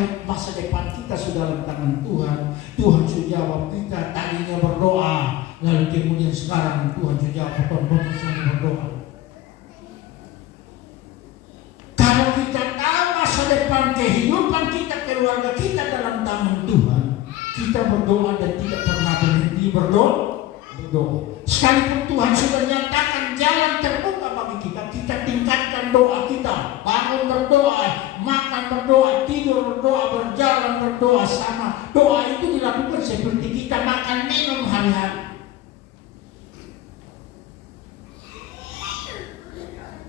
kalau masa depan kita sudah dalam tangan Tuhan, Tuhan sudah jawab kita. Tadinya berdoa, lalu kemudian sekarang Tuhan sudah jawab pertolongan berdoa. Kalau kita tahu masa depan kehidupan kita, keluarga kita dalam tangan Tuhan, kita berdoa dan tidak pernah berhenti berdoa. Sekalipun Tuhan sudah nyatakan jalan terbuka bagi kita, kita tingkatkan doa kita. Bangun berdoa, makan berdoa, tidur berdoa, berjalan berdoa sama. Doa itu dilakukan seperti kita makan minum hari-hari.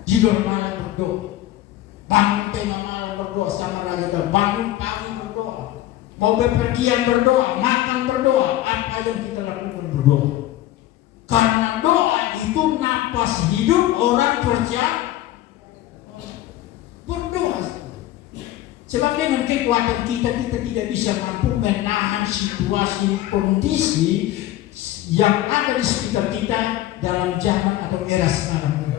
Tidur malam berdoa, bangun tengah malam berdoa sama raga, bangun pagi berdoa, mau bepergian berdoa, makan berdoa, apa yang kita lakukan berdoa. Karena doa itu napas hidup orang percaya berdoa. Sebab dengan kekuatan kita tidak bisa mampu menahan situasi kondisi yang ada di sekitar kita dalam zaman atau era sekarang.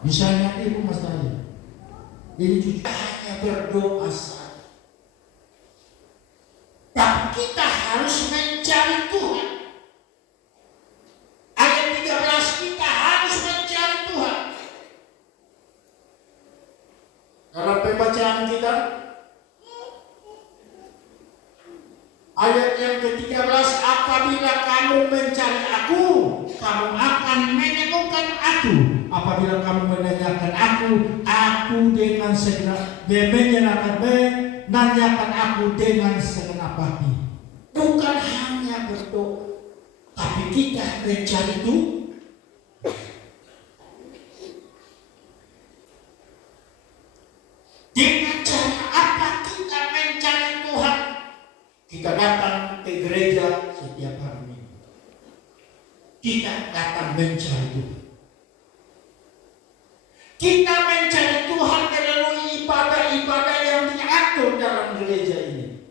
Misalnya di rumah saya, ini juga hanya berdoa saja. Tapi kita harus mencari Tuhan. Ayat 13 kita harus mencari Tuhan. Dalam pembacaan kita, ayat yang ke-13, apabila kamu mencari aku, kamu akan menemukan aku. Apabila kamu menanyakan aku dengan segenap menanyakan aku dengan segenap hati. Bukan hanya berdoa, tapi kita mencari Tuhan. Dengan cara apa kita mencari Tuhan? Kita datang ke gereja setiap hari Minggu. Kita datang mencari Tuhan. Kita mencari Tuhan melalui ibadah-ibadah yang diatur dalam gereja ini.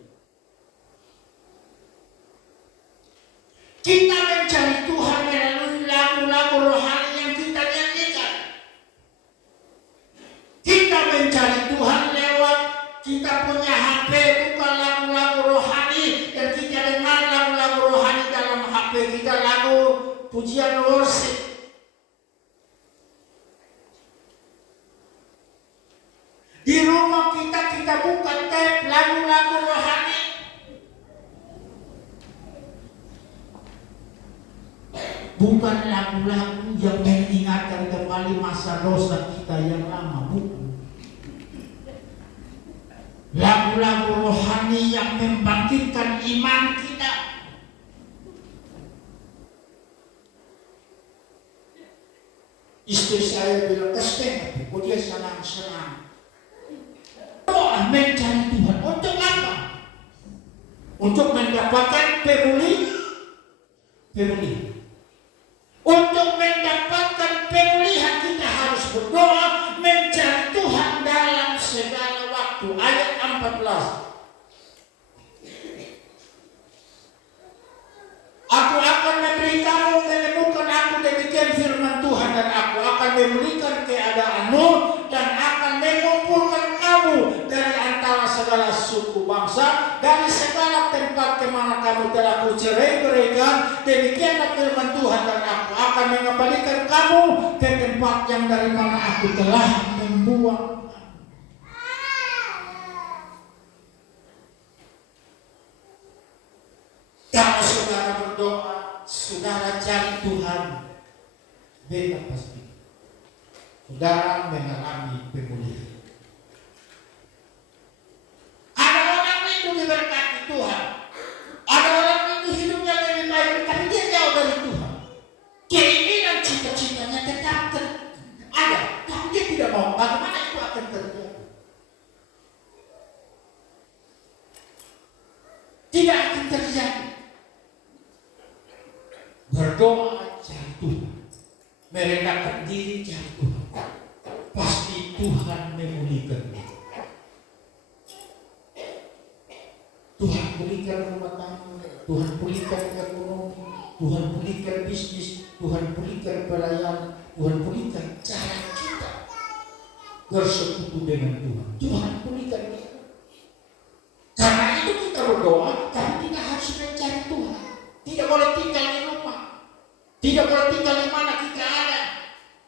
Kita mencari Tuhan melalui lagu-lagu rohani yang kita nyanyikan. Kita mencari Tuhan lewat kita punya HP, bukan lagu-lagu rohani, dan kita dengar lagu-lagu rohani dalam HP kita, lagu pujian worship. Di rumah kita buka tape lagu-lagu rohani. Bukan lagu-lagu yang mengingatkan kembali masa dosa kita yang lama, bukan. Lagu-lagu rohani yang membangkitkan iman kita. Istri saya bilang, "Keseng, dia senang-senang." Doa mencari Tuhan untuk apa? Untuk mendapatkan pemulihan. Untuk mendapatkan pemulihan kita harus berdoa, mencari Tuhan dalam segala waktu. Ayat 14. Aku akan memberi kamu menemukan aku, demikian firman Tuhan, dan aku akan memulihkan keadaanmu dan akan mengumpulkan kamu dari antara segala suku bangsa, dari segala tempat kemana kamu telah kucerai-beraikan. Demikianlah firman Tuhan, dan aku akan mengembalikan kamu ke tempat yang dari mana aku telah membuang. Kalau saudara berdoa, saudara cari Tuhan, benar pasti saudara mengalami pemulihan. Ada orang itu diberkati Tuhan, ada orang itu hidupnya lebih baik, tapi dia jauh dari Tuhan. Keinginan cita-citanya tetap ada, tapi dia tidak mau. Bagaimana itu akan terjadi? Tidak akan terjadi. Berdoa cari Tuhan, merendahkan diri cari Tuhan, pasti Tuhan memulihkan. Tuhan pulihkan rumah tangga, Tuhan pulihkan ekonomi, Tuhan pulihkan bisnis, Tuhan pulihkan pelayanan, Tuhan pulihkan cara kita. bersekutu dengan Tuhan. Tuhan pulihkan kita. Karena itu kita berdoa, tapi kita harus mencari Tuhan. Tidak boleh tinggal di rumah, tidak boleh tinggal di mana kita ada,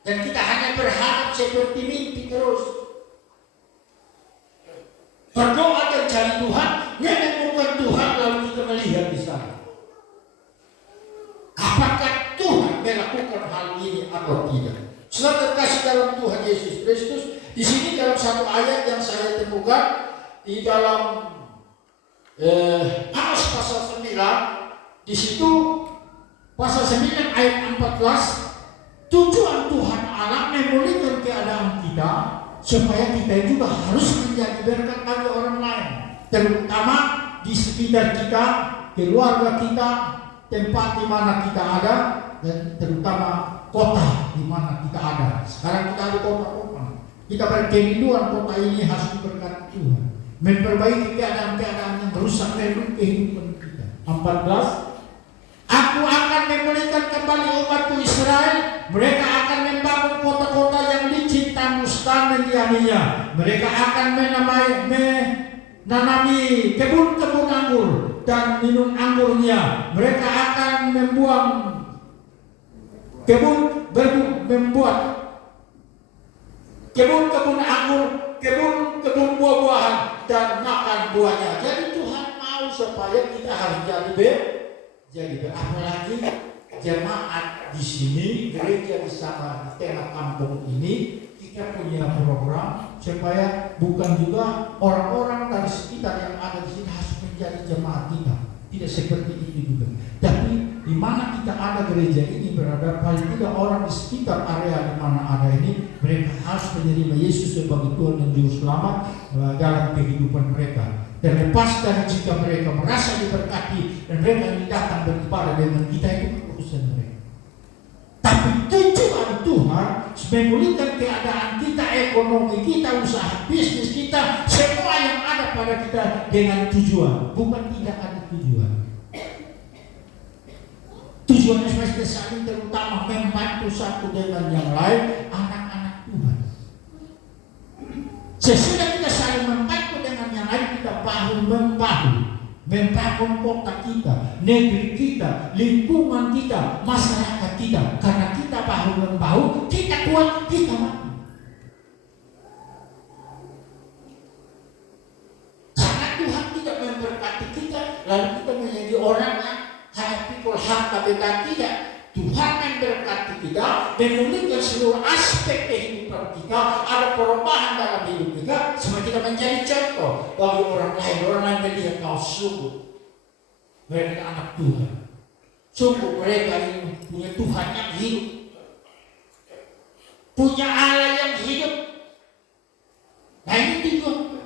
dan kita hanya berharap seperti mimpi terus. Berdoa dan cari Tuhan, menemukan Tuhan, lalu kita melihat di sana. Apakah Tuhan melakukan hal ini atau tidak? Saudara terkasih dalam Tuhan Yesus Kristus, di sini dalam satu ayat yang saya temukan di dalam Amos pasal 9, di situ pasal 9 ayat 14, tujuan Tuhan Allah memulihkan keadaan kita supaya kita juga harus menjadi berkat bagi orang lain, terutama di sekitar kita, keluarga kita, tempat di mana kita ada, dan terutama kota di mana kita ada. Sekarang kita ada kota-kota. Kita berkerinduan kota ini harus diberkati Tuhan, memperbaiki keadaan-keadaan yang rusak dari kehidupan kita. 14, Aku akan memulihkan kembali umatku Israel. Mereka akan membangun kota-kota yang licin, tanguskan mendiaminya. Mereka akan menanami kebun-kebun anggur dan minum anggurnya. Mereka akan membuat kebun-kebun anggur, kebun-kebun buah-buahan dan makan buahnya. Jadi Tuhan mau supaya kita harus jadi apalagi jemaat di sini, gereja di sana di tengah kampung ini, kita punya program supaya bukan juga orang-orang dari sekitar yang ada di sini harus menjadi jemaat kita. Tidak seperti itu juga. Tapi di mana kita ada gereja ini berada, paling tidak orang di sekitar area di mana ada ini, mereka harus menerima Yesus sebagai Tuhan dan Juru Selamat dalam kehidupan mereka. Terlepas dari jika mereka merasa diberkati dan mereka yang datang beribadah dengan kita, itu urusan mereka. Tapi tujuan Tuhan memulihkan keadaan kita, ekonomi kita, usaha bisnis kita, semua yang ada pada kita dengan tujuan, bukan tidak ada tujuan. Tujuannya supaya saling terutama membantu satu dengan yang lain, anak-anak Tuhan. Sesudah kita saling membantu dengan yang lain, kita bahu-membahu membangun kota kita, negeri kita, lingkungan kita, masyarakat kita. Karena kita bahu-membahu, kita kuat, kita mampu. Karena Tuhan tidak memberkati kita, lalu kita menjadi orang yang hanya pikul harta benda, tidak. Tuhan memberkati kita, memulihkan seluruh aspek kehidupan kita, ada perubahan dalam hidup kita, supaya kita menjadi contoh bagi orang lain. Orang lain melihat kau sungguh mereka anak Tuhan, sungguh mereka ini punya Tuhan yang hidup, punya Allah yang hidup. Nah ini tujuan.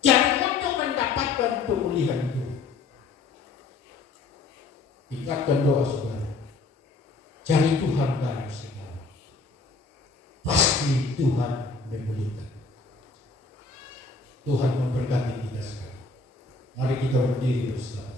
Jadi untuk mendapatkan pemulihan itu, ikatkan doa saudara. Cari Tuhan dalam segala, pasti Tuhan memulihkan. Tuhan memberkati kita sekarang. Mari kita berdiri bersama.